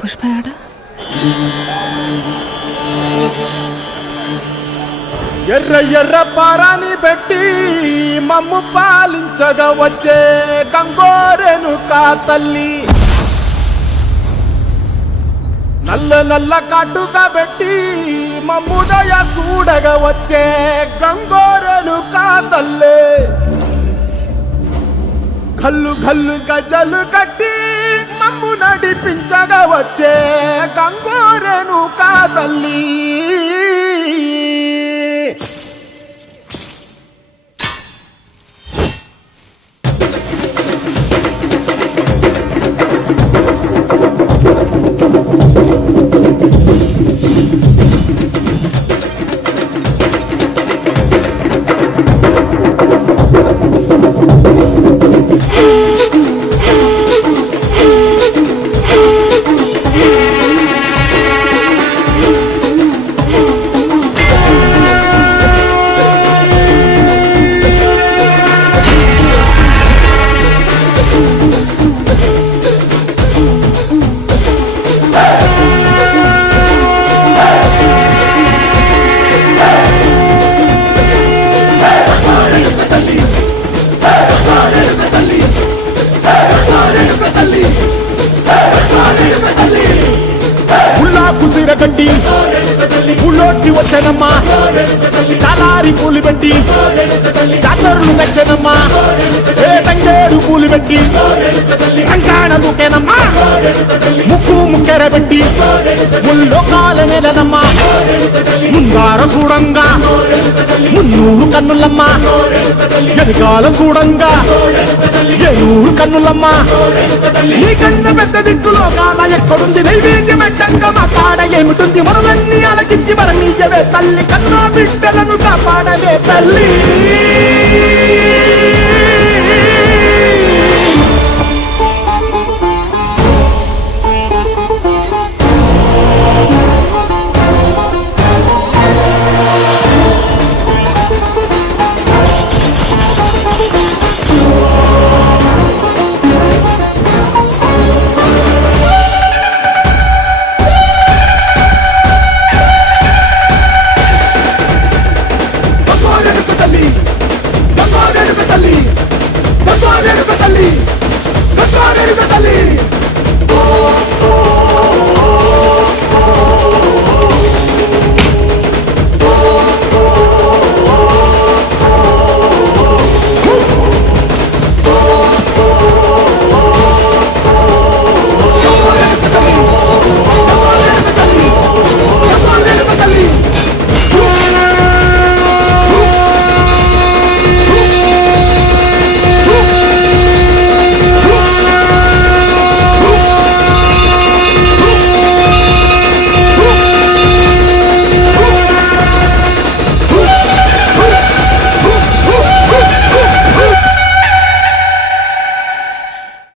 పుష్ప ఏడ? ఎర్ర ఎర్ర పారాని పెట్టి మమ్ము పాలించగా వచ్చే గంగోరెను కా తల్లి, నల్ల నల్ల కాటుగా పెట్టి మమ్ముదయ చూడగా వచ్చే గంగోరెను కా తల్లి, గల్లు గల్లు గజలు కట్టి మమ్ము నడిపించగా వచ్చే గంగోరెను కా తల్లి. గడ్డి పుల్లోటి వచ్చనమ్మా, చాలారి పూలు పెట్టి జాతరలు నచ్చనమ్మా, ఏ తంగేడు పూలు పెట్టి రంగాణ దూకేనమ్మా, ముక్కు ముక్కెర పెట్టి ముల్లోకాల నెలనమ్మా, ముంగార చూడంగా మున్నూరు కన్నులమ్మా, ఎదుగాల చూడంగా ఏనూరు కన్నులమ్మా, నీ కన్న పెద్ద దిక్కులో కాల ఎక్కడుంది నైవేద్యం పెట్టంగా మా కాడ ఏమిటుంది, మనలన్నీ అలకించి మరణీయవే తల్లి, కన్నా బిడ్డలను కాపాడవే తల్లి.